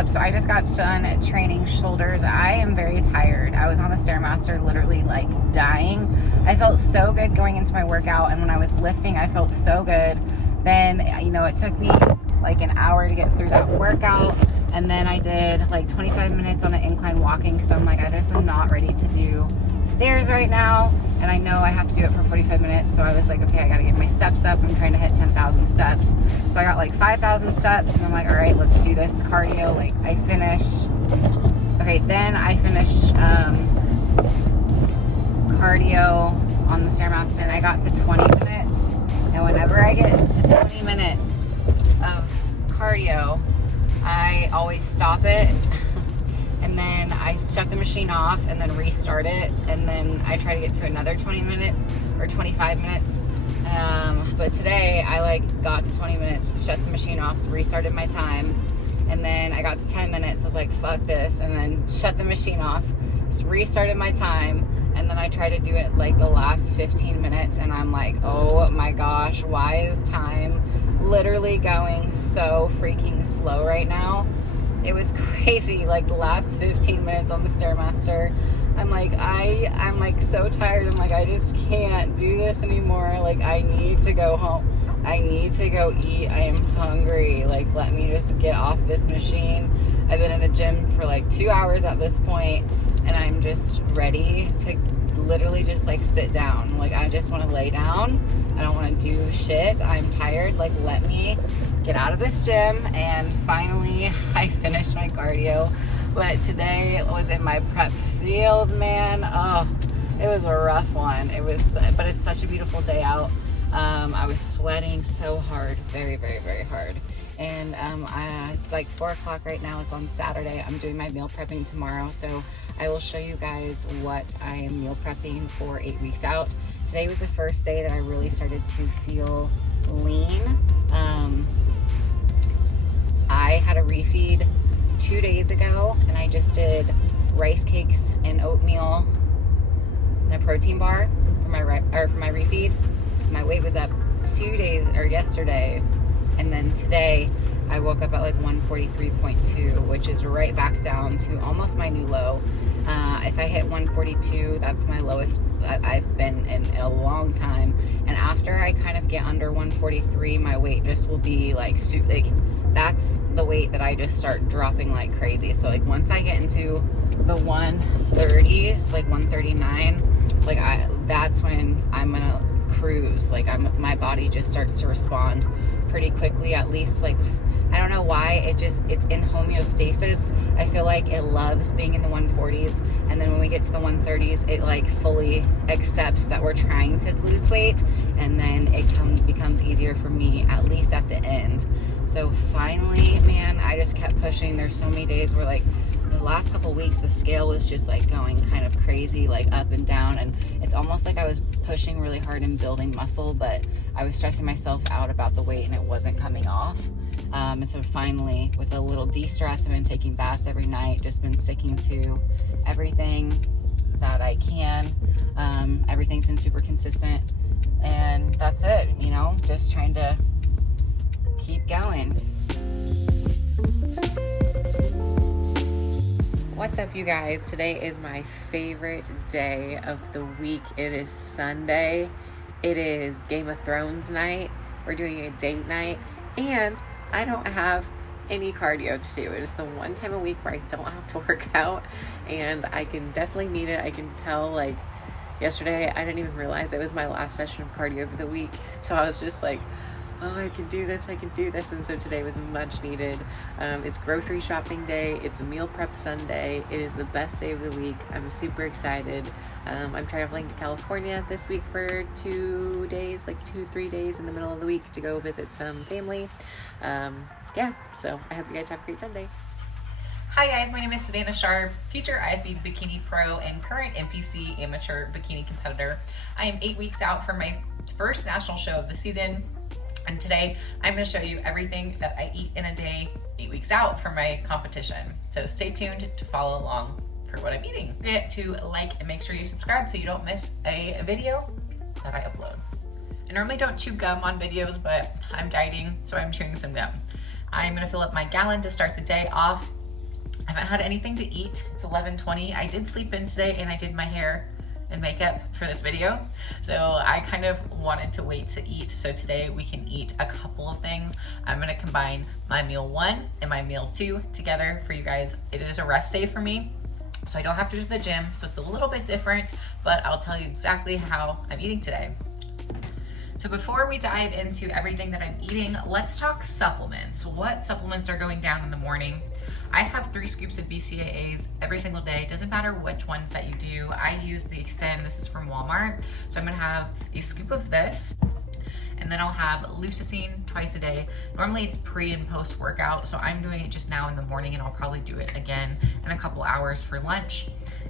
up? So I just got done training shoulders. I am very tired. I was on the Stairmaster literally like dying. I felt so good going into my workout, and when I was lifting I felt so good. Then, you know, it took me like an hour to get through that workout, and then I did like 25 minutes on an incline walking because I'm like, I just am not ready to do stairs right now, and I know I have to do it for 45 minutes. So I was like, okay, I gotta get my steps up. I'm trying to hit 10,000 steps. So I got like 5,000 steps, and I'm like, all right, let's do this cardio. Like I finished, okay, then I finished cardio on the Stairmaster, and I got to 20 minutes. And whenever I get to 20 minutes of cardio, I always stop it. And then I shut the machine off and then restart it. And then I try to get to another 20 minutes or 25 minutes. But today I like got to 20 minutes, shut the machine off, so restarted my time. And then I got to 10 minutes. I was like, fuck this. And then shut the machine off, restarted my time. And then I try to do it like the last 15 minutes. And I'm like, oh my gosh, why is time literally going so freaking slow right now? It was crazy, like the last 15 minutes on the Stairmaster. I'm like, I'm like so tired. I'm like, I just can't do this anymore. Like I need to go home. I need to go eat. I am hungry. Like let me just get off this machine. I've been in the gym for like 2 hours at this point, and I'm just ready to literally just like sit down. Like I just want to lay down. I don't want to do shit. I'm tired. Like let me get out of this gym. And finally I finished my cardio. But today was in my prep field, man. Oh, it was a rough one. It was, but it's such a beautiful day out. I was sweating so hard, very, very, very hard. And it's like 4 o'clock right now. It's on Saturday. I'm doing my meal prepping tomorrow, so I will show you guys what I am meal prepping for 8 weeks out. Today was the first day that I really started to feel lean. I had a refeed 2 days ago, and I just did rice cakes and oatmeal and a protein bar for my refeed. My weight was up 2 days, or yesterday, and then today I woke up at like 143.2, which is right back down to almost my new low. If I hit 142, that's my lowest that I've been in a long time. And after I kind of get under 143, my weight just will be like that's the weight that I just start dropping like crazy. So like once I get into the 130s, like 139, like that's when I'm gonna cruise. Like my body just starts to respond pretty quickly. At least, like, I don't know why, it's in homeostasis. I feel like it loves being in the 140s, and then when we get to the 130s, it like fully accepts that we're trying to lose weight, and then it becomes easier for me, at least at the end. So finally, man, I just kept pushing. There's so many days where like the last couple weeks the scale was just like going kind of crazy, like up and down, and it's almost like I was pushing really hard and building muscle, but I was stressing myself out about the weight and it wasn't coming off. And so finally, with a little de-stress, I've been taking baths every night, just been sticking to everything that I can. Everything's been super consistent, and that's it, you know, just trying to keep going. What's up, you guys? Today is my favorite day of the week. It is Sunday. It is Game of Thrones night. We're doing a date night, and I don't have any cardio to do. It is the one time a week where I don't have to work out, and I can definitely need it. I can tell, like, yesterday I didn't even realize it was my last session of cardio for the week, so I was just like, oh, I can do this, and so today was much needed. It's grocery shopping day, it's meal prep Sunday, it is the best day of the week. I'm super excited. I'm traveling to California this week for 2 days, like 2-3 days in the middle of the week to go visit some family. Yeah, so I hope you guys have a great Sunday. Hi guys, my name is Savannah Sharp, future IFB Bikini Pro and current NPC amateur bikini competitor. I am 8 weeks out from my first national show of the season. And today I'm going to show you everything that I eat in a day 8 weeks out from my competition. So stay tuned to follow along for what I'm eating. Don't forget to like and make sure you subscribe so you don't miss a video that I upload. I normally don't chew gum on videos, but I'm dieting, so I'm chewing some gum. I'm going to fill up my gallon to start the day off. I haven't had anything to eat. It's 11:20. I did sleep in today and I did my hair and makeup for this video. So I kind of wanted to wait to eat. So today we can eat a couple of things. I'm gonna combine my meal 1 and my meal 2 together for you guys. It is a rest day for me, so I don't have to do the gym. So it's a little bit different, but I'll tell you exactly how I'm eating today. So before we dive into everything that I'm eating, let's talk supplements. What supplements are going down in the morning? I have 3 scoops of BCAAs every single day. Doesn't matter which ones that you do. I use the Extend. This is from Walmart. So I'm gonna have a scoop of this, and then I'll have leucine twice a day. Normally it's pre and post workout, so I'm doing it just now in the morning, and I'll probably do it again in a couple hours for lunch.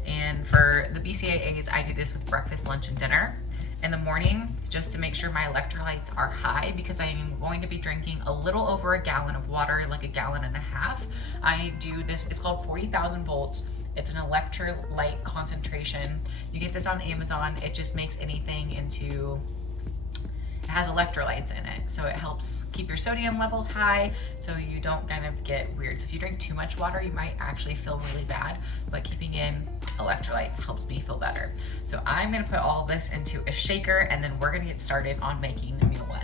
And for the BCAAs, I do this with breakfast, lunch, and dinner in the morning, just to make sure my electrolytes are high, because I am going to be drinking a little over a gallon of water, like a gallon and a half. I do this, it's called 40,000 volts. It's an electrolyte concentration. You get this on Amazon. It just makes anything into, it has electrolytes in it. So it helps keep your sodium levels high so you don't kind of get weird. So if you drink too much water, you might actually feel really bad, but keeping in electrolytes helps me feel better. So I'm gonna put all this into a shaker, and then we're gonna get started on making meal 1.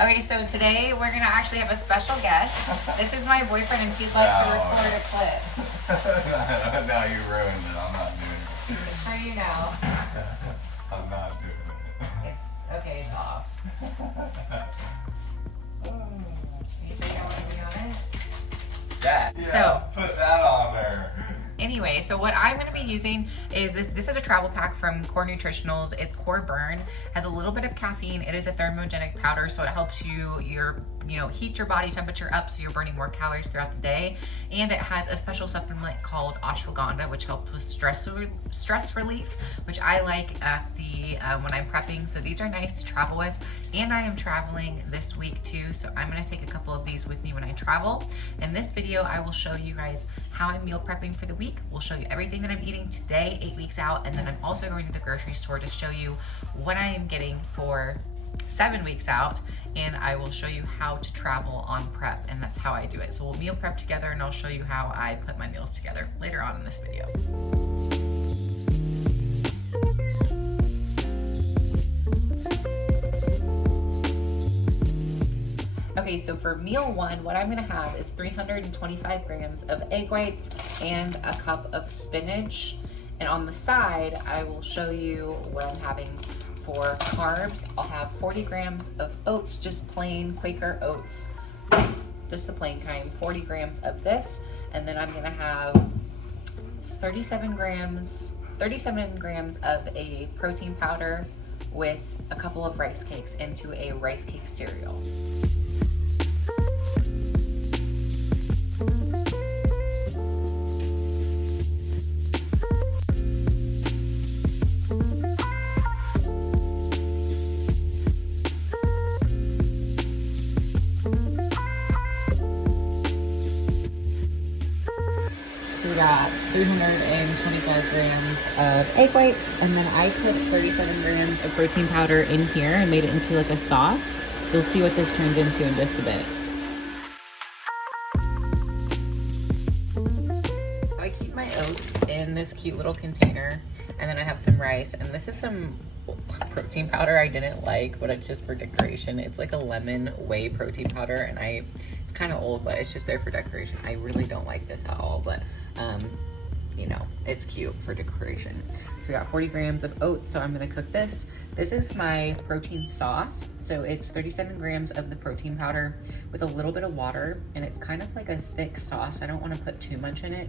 Okay, so today we're gonna actually have a special guest. This is my boyfriend, and he'd like to record a clip. Now you ruined it. I'm not doing it. It's for you now. I'm not doing it. It's okay, it's off. Can you check out what I'm doing? That. Yeah, So put that on there. Anyway, so what I'm gonna be using is this is a travel pack from Core Nutritionals. It's Core Burn, has a little bit of caffeine. It is a thermogenic powder, so it helps you heat your body temperature up so you're burning more calories throughout the day. And it has a special supplement called ashwagandha, which helps with stress relief, which I like at the when I'm prepping. So these are nice to travel with, and I am traveling this week too, so I'm gonna take a couple of these with me when I travel. In this video, I will show you guys how I'm meal prepping for the week. We'll show you everything that I'm eating today, 8 weeks out, and then I'm also going to the grocery store to show you what I am getting for 7 weeks out, and I will show you how to travel on prep, and that's how I do it. So we'll meal prep together, and I'll show you how I put my meals together later on in this video. Okay, so for meal 1, what I'm gonna have is 325 grams of egg whites and a cup of spinach. And on the side, I will show you what I'm having for carbs. I'll have 40 grams of oats, just plain Quaker oats, just the plain kind, 40 grams of this. And then I'm gonna have 37 grams of a protein powder with a couple of rice cakes into a rice cake cereal. We got 325 grams of egg whites, and then I put 37 grams of protein powder in here and made it into like a sauce. You'll see what this turns into in just a bit. So I keep my oats in this cute little container, and then I have some rice, and this is some protein powder I didn't like, but it's just for decoration. It's like a lemon whey protein powder, and it's kind of old, but it's just there for decoration. I really don't like this at all, but it's cute for decoration. So we got 40 grams of oats, so I'm gonna cook this. This is my protein sauce. So it's 37 grams of the protein powder with a little bit of water, and it's kind of like a thick sauce. I don't wanna put too much in it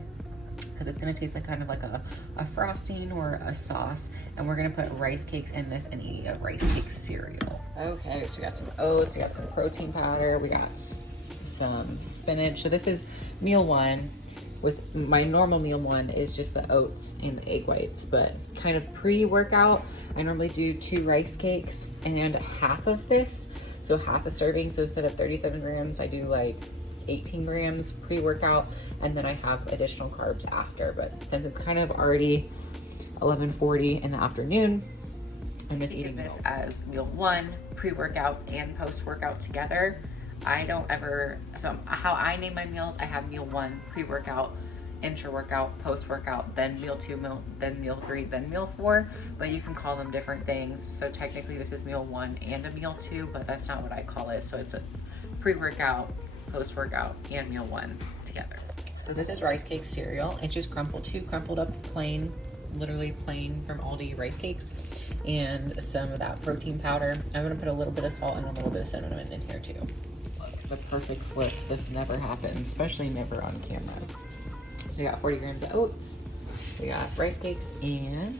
because it's gonna taste like kind of like a frosting or a sauce. And we're gonna put rice cakes in this and eat a rice cake cereal. Okay, so we got some oats, we got some protein powder, we got some spinach. So this is meal 1. With my normal meal 1 is just the oats and the egg whites, but kind of pre-workout, I normally do 2 rice cakes and half of this, so half a serving. So instead of 37 grams, I do like 18 grams pre-workout, and then I have additional carbs after. But since it's kind of already 11:40 in the afternoon, I'm just eating this as meal 1, pre-workout and post-workout together. I don't ever, so how I name my meals, I have meal 1, pre-workout, intra-workout, post-workout, then meal 2, then meal 3, then meal 4, but you can call them different things. So technically this is meal 1 and a meal 2, but that's not what I call it. So it's a pre-workout, post-workout, and meal 1 together. So this is rice cake cereal. It's just crumpled up plain, literally plain from Aldi rice cakes, and some of that protein powder. I'm gonna put a little bit of salt and a little bit of cinnamon in here too. Look, the perfect flip. This never happens, especially never on camera. So we got 40 grams of oats, we got rice cakes, and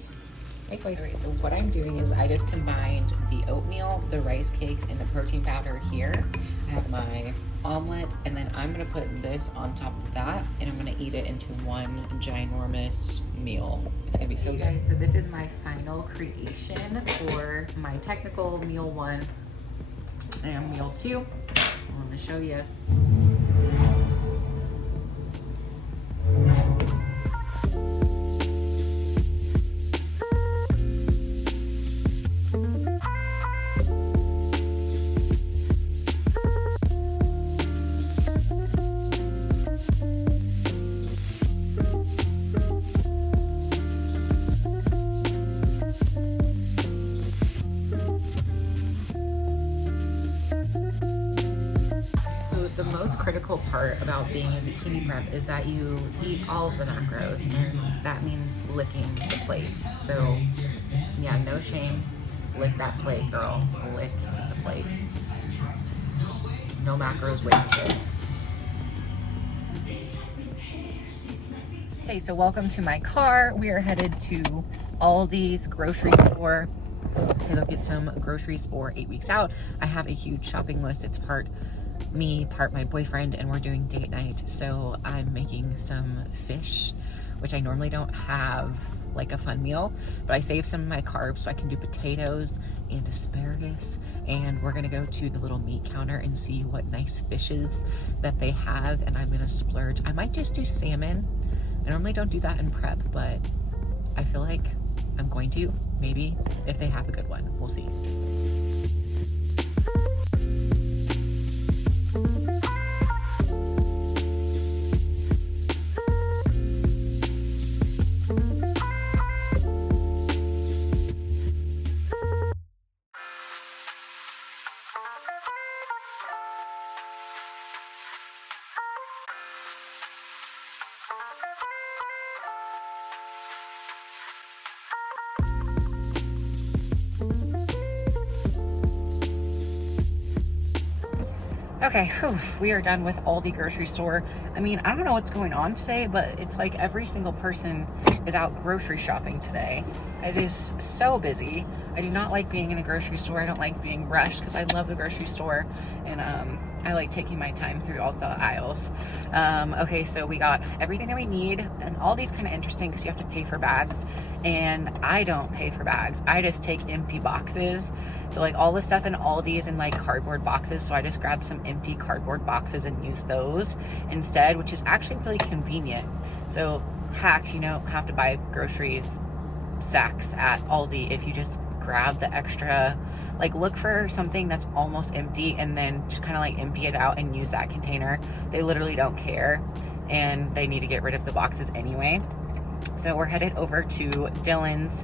egg white. So what I'm doing is I just combined the oatmeal, the rice cakes, and the protein powder here. I have my omelet, and then I'm gonna put this on top of that, and I'm gonna eat it into one ginormous meal. It's gonna be so good. Guys, so this is my final creation for my technical meal 1 and meal 2. I'm gonna show you. The most critical part about being a bikini prep is that you eat all of the macros, and that means licking the plates. So yeah, no shame, lick that plate, girl, lick the plate. No macros wasted. Okay, so welcome to my car. We are headed to Aldi's grocery store to go get some groceries for 8 weeks out. I have a huge shopping list. It's part me, part my boyfriend, and we're doing date night. So I'm making some fish, which I normally don't have like a fun meal, but I saved some of my carbs so I can do potatoes and asparagus. And we're gonna go to the little meat counter and see what nice fishes that they have, and I'm gonna splurge. I might just do salmon. I normally don't do that in prep, but I feel like I'm going to, maybe, if they have a good one. We'll see. Okay, we are done with Aldi grocery store. I mean, I don't know what's going on today, but it's like every single person is out grocery shopping today. It is so busy. I do not like being in a grocery store. I don't like being rushed because I love the grocery store, and I like taking my time through all the aisles. Okay, so we got everything that we need, and Aldi's kind of interesting because you have to pay for bags, and I don't pay for bags. I just take empty boxes. So like all the stuff in Aldi is in like cardboard boxes, so I just grabbed some empty cardboard boxes and use those instead, which is actually really convenient. So hacked, you don't have to buy groceries sacks at Aldi if you just grab the extra, like look for something that's almost empty and then just kind of like empty it out and use that container. They literally don't care, and they need to get rid of the boxes anyway. So we're headed over to Dillon's.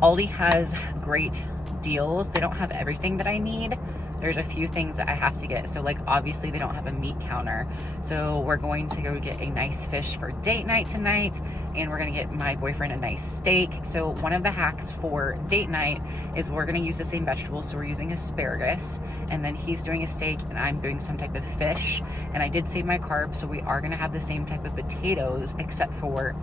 Aldi has great deals. They don't have everything that I need. There's a few things that I have to get. So like obviously they don't have a meat counter. So we're going to go get a nice fish for date night tonight, and we're gonna get my boyfriend a nice steak. So one of the hacks for date night is we're gonna use the same vegetables. So we're using asparagus, and then he's doing a steak and I'm doing some type of fish. And I did save my carbs, so we are gonna have the same type of potatoes, except for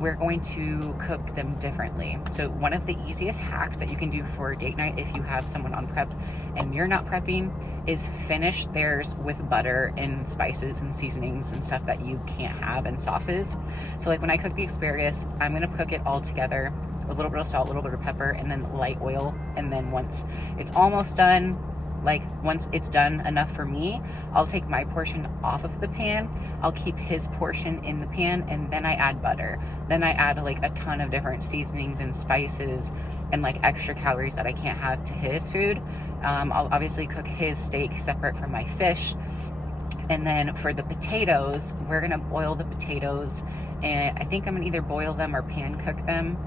we're going to cook them differently. So one of the easiest hacks that you can do for date night if you have someone on prep and you're not prepping is finish theirs with butter and spices and seasonings and stuff that you can't have, and sauces. So like when I cook the asparagus, I'm gonna cook it all together, a little bit of salt, a little bit of pepper, and then light oil. And then once it's almost done, Like once it's done enough for me, I'll take my portion off of the pan, I'll keep his portion in the pan, and then I add butter. Then I add like a ton of different seasonings and spices and like extra calories that I can't have to his food. I'll obviously cook his steak separate from my fish. And then for the potatoes, we're gonna boil the potatoes, and I think I'm gonna either boil them or pan cook them,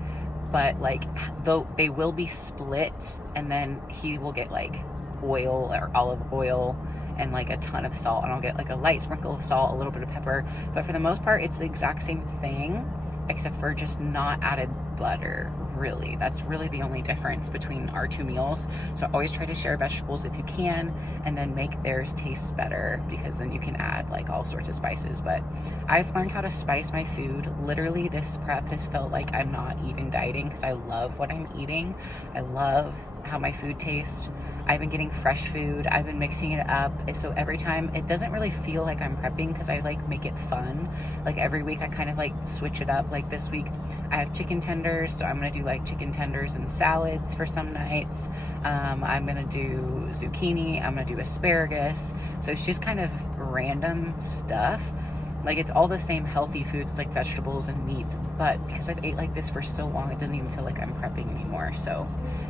but like though they will be split, and then he will get like oil or olive oil and like a ton of salt, and I'll get like a light sprinkle of salt, a little bit of pepper. But for the most part, it's the exact same thing, except for just not added butter. Really, that's really the only difference between our two meals. So always try to share vegetables if you can, and then make theirs taste better, because then you can add like all sorts of spices. But I've learned how to spice my food. Literally, this prep has felt like I'm not even dieting, because I love what I'm eating. I love how my food tastes. I've been getting fresh food. I've been mixing it up. So every time, it doesn't really feel like I'm prepping, because I like make it fun. Like every week I kind of like switch it up. Like this week I have chicken tenders, so I'm gonna do like chicken tenders and salads for some nights. I'm gonna do zucchini, I'm gonna do asparagus. So it's just kind of random stuff. Like it's all the same healthy foods, like vegetables and meats, but because I've ate like this for so long, it doesn't even feel like I'm prepping anymore. So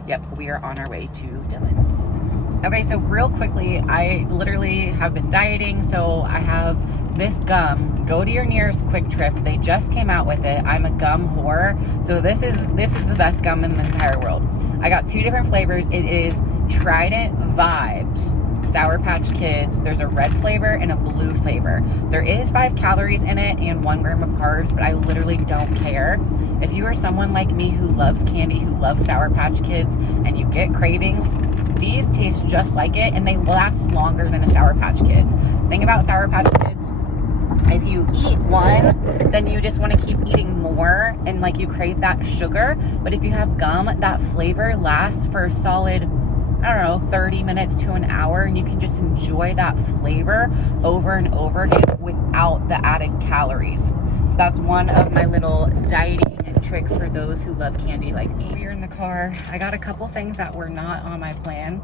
yep, we are on our way to Dylan. Okay, so real quickly, I literally have been dieting, so I have this gum. Go to your nearest Quick Trip. They just came out with it. I'm a gum whore, so this is the best gum in the entire world. I got 2 different flavors. It is Trident Vibes Sour Patch Kids. There's a red flavor and a blue flavor. There is 5 calories in it and 1 gram of carbs, but I literally don't care. If you are someone like me who loves candy, who loves Sour Patch Kids, and you get cravings, these taste just like it, and they last longer than a Sour Patch Kids. Thing about Sour Patch Kids, if you eat one, then you just want to keep eating more, and like you crave that sugar. But if you have gum, that flavor lasts for a solid, I don't know, 30 minutes to an hour, and you can just enjoy that flavor over and over again without the added calories. So that's one of my little dieting tricks for those who love candy like me. We're in the car. I got a couple things that were not on my plan,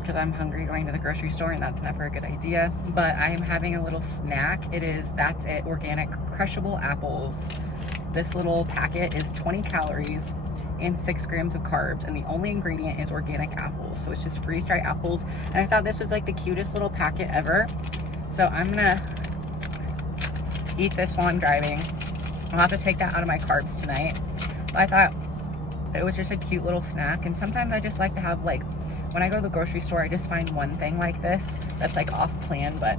because I'm hungry going to the grocery store, and that's never a good idea. But I am having a little snack. That's it, organic crushable apples. This little packet is 20 calories and 6 grams of carbs, and the only ingredient is organic apples. So it's just freeze-dried apples, and I thought this was like the cutest little packet ever. So I'm gonna eat this while I'm driving. I'll have to take that out of my carbs tonight. But I thought it was just a cute little snack, and sometimes I just like to have, like, when I go to the grocery store, I just find one thing like this that's like off plan but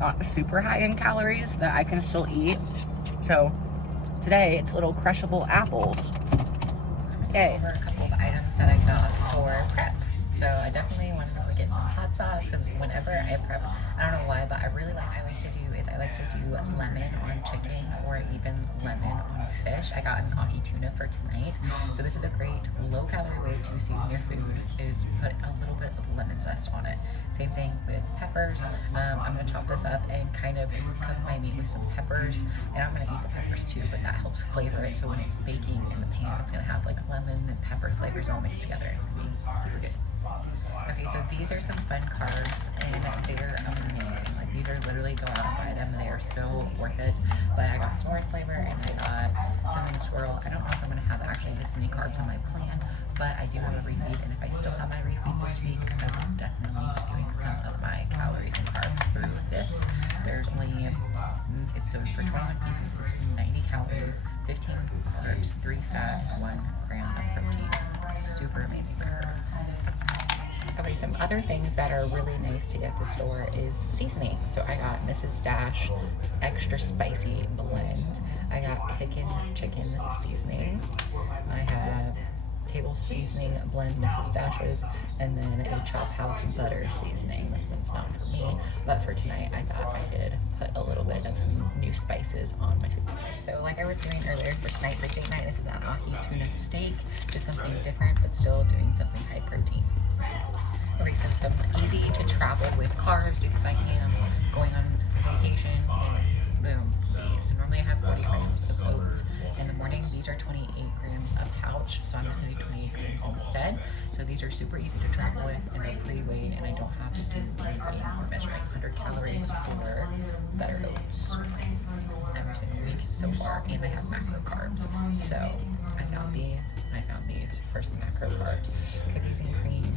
not super high in calories that I can still eat. So today it's little crushable apples. Okay. Over a couple of items that I got for prep. So I definitely wanted to get some hot sauce, because whenever I prep, I don't know why, but I really like I like to do lemon on chicken, or even lemon on fish. I got an ahi tuna for tonight. So this is a great low calorie way to season your food, is put a little bit of lemon zest on it. Same thing with peppers. I'm gonna chop this up and kind of cook my meat with some peppers, and I'm gonna eat the peppers too, but that helps flavor it. So when it's baking in the pan, it's gonna have like lemon and pepper flavors all mixed together. It's gonna be super good. Okay, so these are some fun carbs, and they're amazing. Like, these are literally, go out and buy them. They are so worth it. But I got s'mores flavor, and I got cinnamon swirl. I don't know if I'm going to have actually this many carbs on my plan, but I do have a refeed, and if I still have my refeed this week, I will definitely be doing some of my calories and carbs through this. There's only, so for 21 pieces, it's 90 calories, 15 carbs, 3 fat, 1 gram of protein. Super amazing macros. Okay, some other things that are really nice to get at the store is seasoning. So I got Mrs. Dash extra spicy blend. I got chicken seasoning. I have table seasoning blend Mrs. Dash's, and then a Chop House butter seasoning. This one's not for me, but for tonight I thought I could put a little bit of some new spices on my food. So like I was doing earlier, for tonight for date night, this is an ahi tuna steak, just something different but still doing something high protein. Okay, so some easy to travel with carbs because I am going on vacation and it's boom. So normally I have 40 grams of oats in the morning. These are 28 grams a pouch, so I'm just gonna do 28 grams instead. So these are super easy to travel with and they're pre-weighed and I don't have to do anything or measuring 100 calories for better oats every single week so far, and I have macro carbs. So I found these for some macro carbs. Cookies and cream,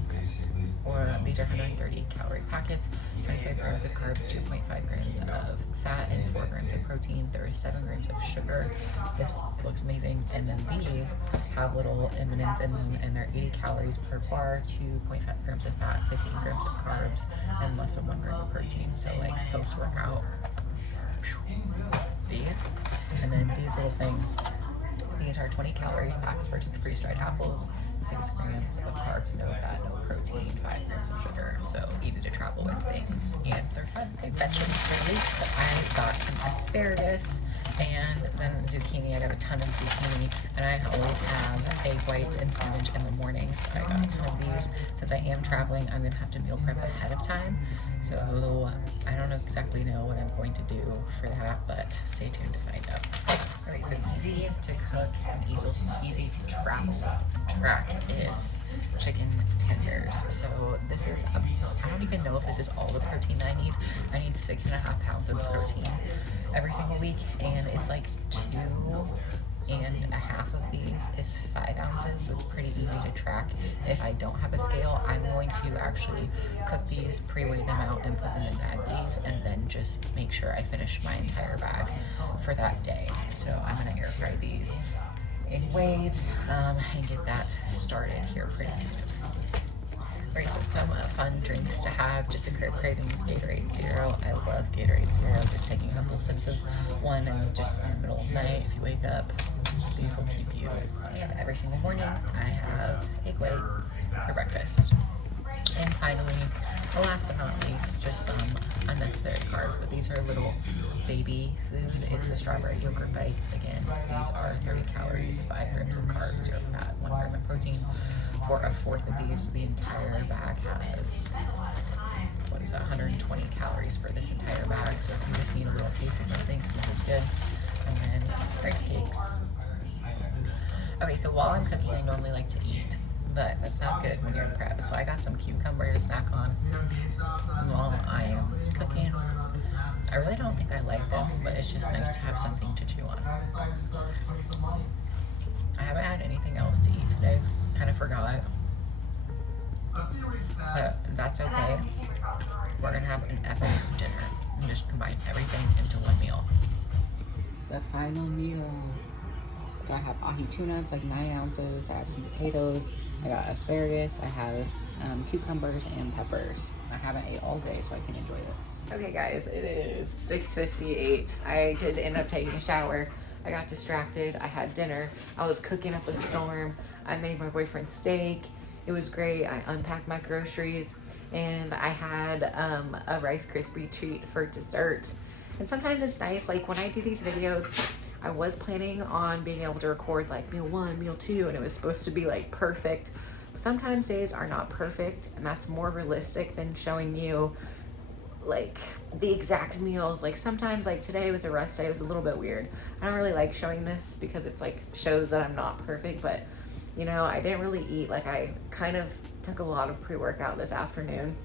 or these are 130 calorie packets, 25 grams of carbs, 2.5 grams of fat, and 4 grams of protein. There is 7 grams of sugar. This looks amazing. And then these have little M&Ms in them, and they're 80 calories per bar, 2.5 grams of fat, 15 grams of carbs, and less than 1 gram of protein. So like post-workout, these, and then these little things. These are 20 calorie packs for 2 freeze-dried apples, 6 grams of carbs, no fat, no protein, 5 grams of sugar. So easy to travel with things, and they're fun. I bet you this week, so I got some asparagus and then zucchini. I got a ton of zucchini, and I always have egg whites and spinach in the morning. So I got a ton of these. Since I am traveling, I'm gonna have to meal prep ahead of time. So I don't exactly know what I'm going to do for that, but stay tuned to find out. Alright, so easy to cook and easy to travel track is chicken tenders. So this is, I don't even know if this is all the protein I need. I need 6.5 pounds of protein every single week, and it's like 2.5 of these is 5 ounces, so it's pretty easy to track. If I don't have a scale, I'm going to actually cook these, pre-weigh them out, and put them in baggies, and then just make sure I finish my entire bag for that day. So I'm gonna air fry these in waves and get that started here pretty soon. Alright, so some fun drinks to have. Just a craving is Gatorade Zero. I love Gatorade Zero. Just taking a couple sips of one and just in the middle of the night, if you wake up, these will keep you. And every single morning, I have egg whites for breakfast. And finally, last but not least, just some unnecessary carbs, but these are little baby food. It's the strawberry yogurt bites. Again, these are 30 calories, 5 grams of carbs, 0 fat, 1 gram of protein. For a fourth of these, the entire bag has, 120 calories for this entire bag. So if you just need a little piece of something, this is good. And then rice cakes. Okay, so while I'm cooking, I normally like to eat, but that's not good when you're in prep. So I got some cucumber to snack on while I am cooking. I really don't think I like them, but it's just nice to have something to chew on. I haven't had anything else to eat today. Kind of forgot. But that's okay. We're gonna have an epic dinner and just combine everything into one meal. The final meal. So I have ahi tuna, it's like 9 ounces. I have some potatoes. I got asparagus. I have cucumbers and peppers. I haven't ate all day, so I can enjoy this. Okay, guys, it is 6:58. I did end up taking a shower. I got distracted. I had dinner. I was cooking up a storm. I made my boyfriend steak. It was great. I unpacked my groceries, and I had a Rice Krispie treat for dessert. And sometimes it's nice, like when I do these videos, I was planning on being able to record like meal 1, meal 2, and it was supposed to be like perfect. But sometimes days are not perfect, and that's more realistic than showing you like the exact meals. Like sometimes, like today was a rest day. It was a little bit weird. I don't really like showing this because it's like shows that I'm not perfect, but you know, I didn't really eat. Like I kind of took a lot of pre-workout this afternoon.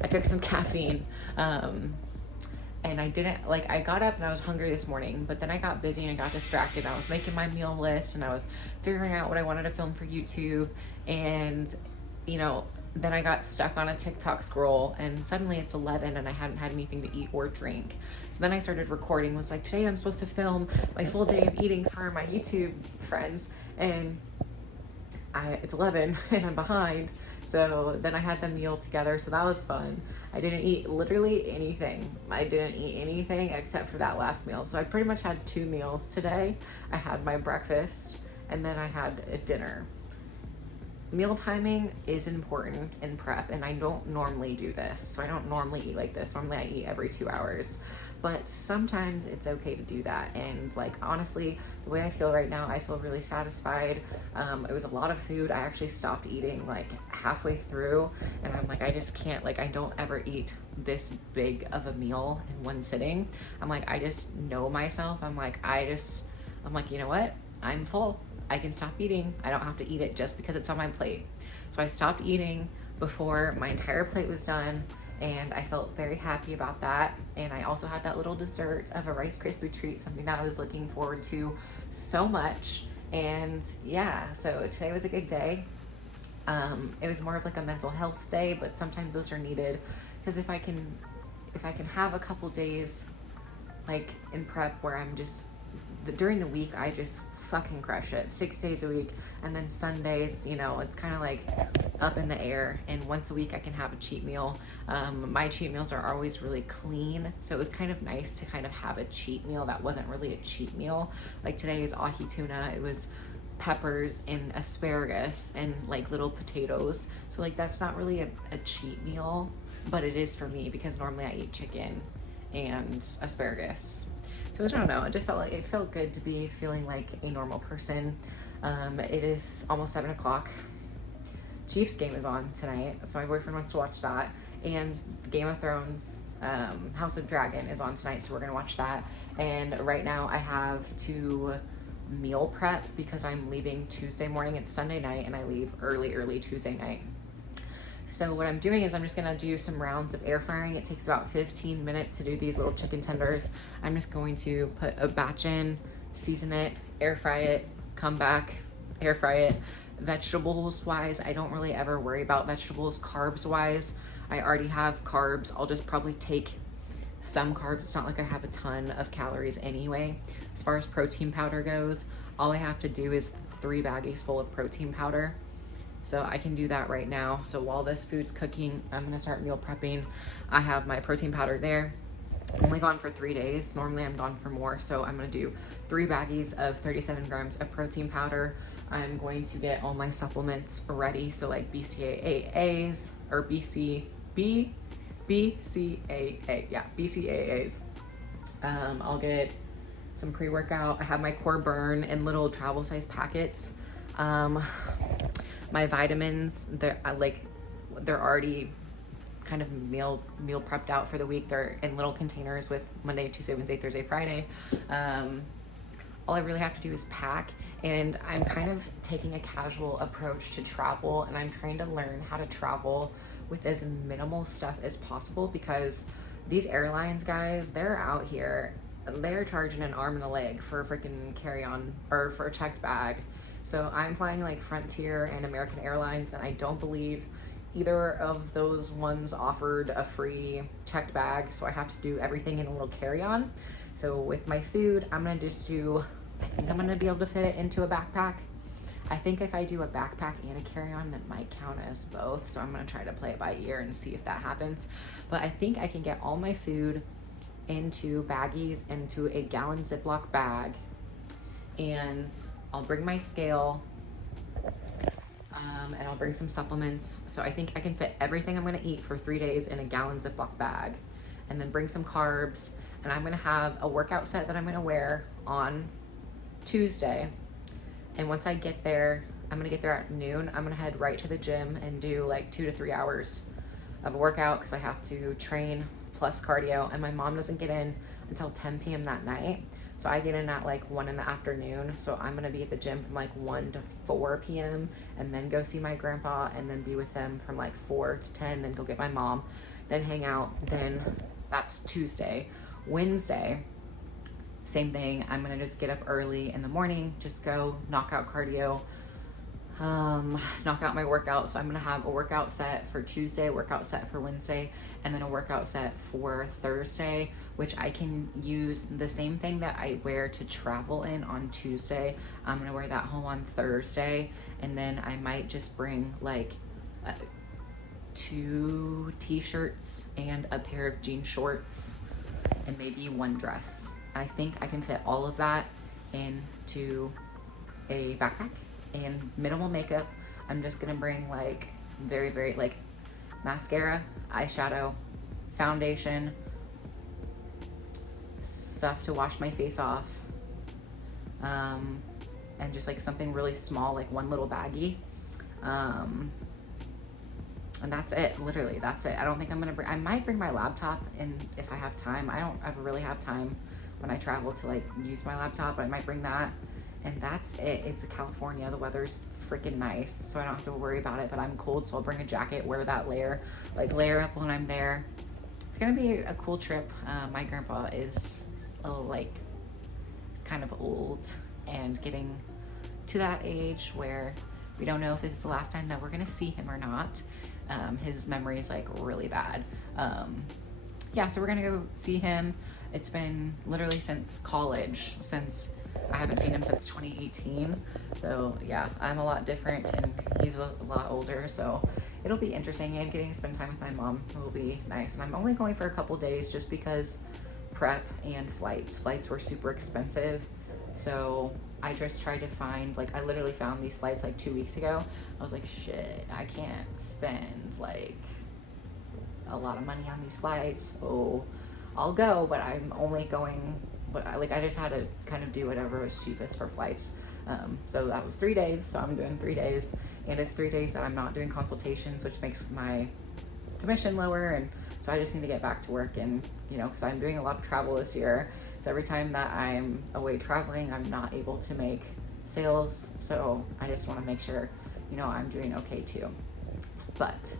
I took some caffeine, and I didn't, like, I got up and I was hungry this morning, but then I got busy and I got distracted. I was making my meal list and I was figuring out what I wanted to film for YouTube, and you know, then I got stuck on a TikTok scroll, and suddenly it's 11 and I hadn't had anything to eat or drink. So then I started recording, was like, today I'm supposed to film my full day of eating for my YouTube friends, and it's 11 and I'm behind. So then I had the meal together, so that was fun. I didn't eat literally anything. I didn't eat anything except for that last meal. So I pretty much had 2 meals today. I had my breakfast and then I had a dinner. meal timing is important in prep, and I don't normally do this. So I don't normally eat like this. Normally I eat every 2 hours, but sometimes it's okay to do that. And like, honestly, the way I feel right now, I feel really satisfied. It was a lot of food. I actually stopped eating like halfway through, and I'm like, I just can't, like, I don't ever eat this big of a meal in one sitting. I'm like, I just know myself. I'm like, you know what? I'm full. I can stop eating. I don't have to eat it just because it's on my plate. So I stopped eating before my entire plate was done, and I felt very happy about that. And I also had that little dessert of a Rice Krispie treat, something that I was looking forward to so much. And yeah, so today was a good day. It was more of like a mental health day, but sometimes those are needed, because if I can have a couple days like in prep where I'm just, during the week I just fucking crush it 6 days a week, and then Sundays, you know, it's kind of like up in the air, and once a week I can have a cheat meal. My cheat meals are always really clean, so it was kind of nice to kind of have a cheat meal that wasn't really a cheat meal. Like today's ahi tuna, it was peppers and asparagus and like little potatoes, so like that's not really a cheat meal, but it is for me because normally I eat chicken and asparagus. So I don't know, it just felt like, it felt good to be feeling like a normal person. It is almost 7 o'clock. Chiefs game is on tonight, so my boyfriend wants to watch that. And Game of Thrones, House of Dragon is on tonight, so we're gonna watch that. And right now I have to meal prep because I'm leaving Tuesday morning. It's Sunday night and I leave early Tuesday night. So what I'm doing is I'm just gonna do some rounds of air frying. It takes about 15 minutes to do these little chicken tenders. I'm just going to put a batch in, season it, air fry it, come back, air fry it. Vegetables wise, I don't really ever worry about vegetables. Carbs wise, I already have carbs. I'll just probably take some carbs. It's not like I have a ton of calories anyway. As far as protein powder goes, all I have to do is 3 baggies full of protein powder. So I can do that right now. So while this food's cooking, I'm gonna start meal prepping. I have my protein powder there. I'm only gone for 3 days. Normally I'm gone for more. So I'm gonna do 3 baggies of 37 grams of protein powder. I'm going to get all my supplements ready. So like BCAAs or BCAAs. I'll get some pre-workout. I have my Core Burn in little travel size packets. My vitamins, they're already kind of meal prepped out for the week. They're in little containers with Monday, Tuesday, Wednesday, Thursday, Friday. All I really have to do is pack, and I'm kind of taking a casual approach to travel, and I'm trying to learn how to travel with as minimal stuff as possible, because these airlines, guys, they're out here, they're charging an arm and a leg for a freaking carry-on or for a checked bag. So I'm flying like Frontier and American Airlines, and I don't believe either of those ones offered a free checked bag, so I have to do everything in a little carry-on. So with my food, I'm gonna just do, I think I'm gonna be able to fit it into a backpack. I think if I do a backpack and a carry-on, it might count as both, so I'm gonna try to play it by ear and see if that happens. But I think I can get all my food into baggies, into a gallon Ziploc bag, and I'll bring my scale, and I'll bring some supplements. So I think I can fit everything I'm gonna eat for 3 days in a gallon Ziploc bag, and then bring some carbs. And I'm gonna have a workout set that I'm gonna wear on Tuesday. And once I get there, I'm gonna get there at noon. I'm gonna head right to the gym and do like 2 to 3 hours of a workout, because I have to train plus cardio. And my mom doesn't get in until 10 p.m. that night. So I get in at like 1 in the afternoon. So I'm gonna be at the gym from like 1 to 4 p.m. and then go see my grandpa, and then be with them from like 4 to 10, then go get my mom, then hang out. Then that's Tuesday. Wednesday, same thing. I'm gonna just get up early in the morning, just go knock out cardio, knock out my workout. So I'm gonna have a workout set for Tuesday, workout set for Wednesday, and then a workout set for Thursday, which I can use the same thing that I wear to travel in on Tuesday. I'm gonna wear that home on Thursday, and then I might just bring like 2 t-shirts and a pair of jean shorts and maybe 1 dress. I think I can fit all of that into a backpack, and minimal makeup. I'm just gonna bring like very like mascara, eyeshadow, foundation, stuff to wash my face off, and just like something really small, like one little baggie, and that's it. Literally, that's it. I don't think I'm gonna bring, I might bring my laptop in if I have time. I don't ever really have time when I travel to like use my laptop. I might bring that, and that's it. It's California, the weather's freaking nice, so I don't have to worry about it, but I'm cold, so I'll bring a jacket, wear that layer up when I'm there. It's gonna be a cool trip. My grandpa is like, he's kind of old and getting to that age where we don't know if this is the last time that we're gonna see him or not. His memory is like really bad. Yeah, so we're gonna go see him. It's been literally since college, since I haven't seen him since 2018. So yeah, I'm a lot different and he's a lot older, so it'll be interesting, and getting to spend time with my mom will be nice. And I'm only going for a couple days just because prep and flights were super expensive. So I just tried to find, like, I literally found these flights like 2 weeks ago. I was like, shit, I can't spend like a lot of money on these flights, so I'll go, but I'm only going, but I just had to kind of do whatever was cheapest for flights. So that was 3 days, so I'm doing 3 days, and it's 3 days that I'm not doing consultations, which makes my commission lower, and so I just need to get back to work. And you know, because I'm doing a lot of travel this year, so every time that I'm away traveling, I'm not able to make sales, so I just want to make sure, you know, I'm doing okay too. But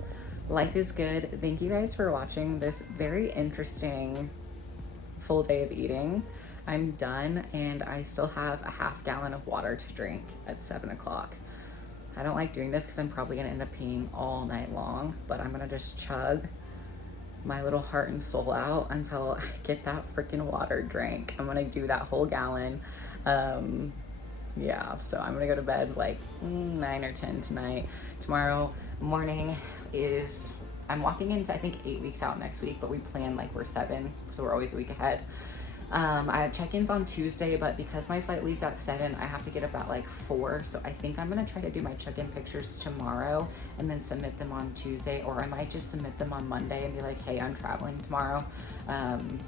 life is good. Thank you guys for watching this very interesting full day of eating. I'm done, and I still have a half gallon of water to drink at 7 o'clock. I don't like doing this because I'm probably gonna end up peeing all night long, but I'm gonna just chug my little heart and soul out until I get that freaking water drank. I'm gonna do that whole gallon. Yeah, so I'm gonna go to bed like 9 or 10 tonight. Tomorrow morning is, I'm walking into, I think 8 weeks out next week, but we plan like we're 7, so we're always a week ahead. I have check-ins on Tuesday, but because my flight leaves at 7, I have to get up at like 4. So I think I'm gonna try to do my check-in pictures tomorrow and then submit them on Tuesday, or I might just submit them on Monday and be like, hey, I'm traveling tomorrow, and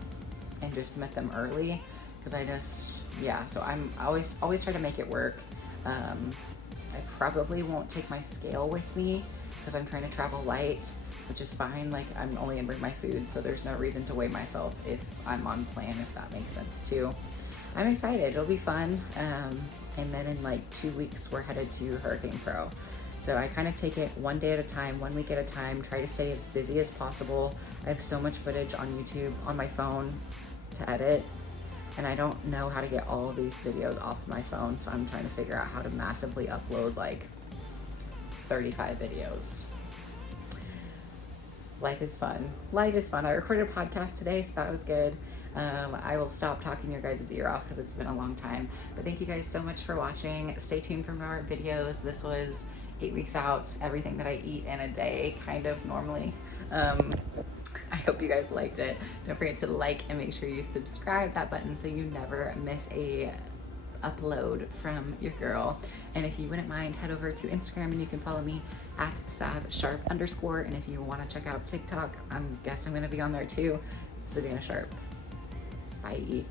just submit them early, because I just, yeah, so I'm always try to make it work. I probably won't take my scale with me because I'm trying to travel light, which is fine. Like, I'm only gonna bring my food, so there's no reason to weigh myself if I'm on plan, if that makes sense too. I'm excited, it'll be fun. And then in like 2 weeks, we're headed to Hurricane Pro. So I kind of take it one day at a time, 1 week at a time, try to stay as busy as possible. I have so much footage on YouTube, on my phone to edit, and I don't know how to get all of these videos off my phone, so I'm trying to figure out how to massively upload like 35 videos. Life is fun. Life is fun. I recorded a podcast today, so that was good. I will stop talking your guys' ear off because it's been a long time. But thank you guys so much for watching. Stay tuned for more videos. This was 8 weeks out, everything that I eat in a day, kind of normally. I hope you guys liked it. Don't forget to like and make sure you subscribe, that button, so you never miss a upload from your girl. And if you wouldn't mind, head over to Instagram and you can follow me at savsharp_. And if you want to check out TikTok, I guess I'm going to be on there too. Savannah Sharp. Bye.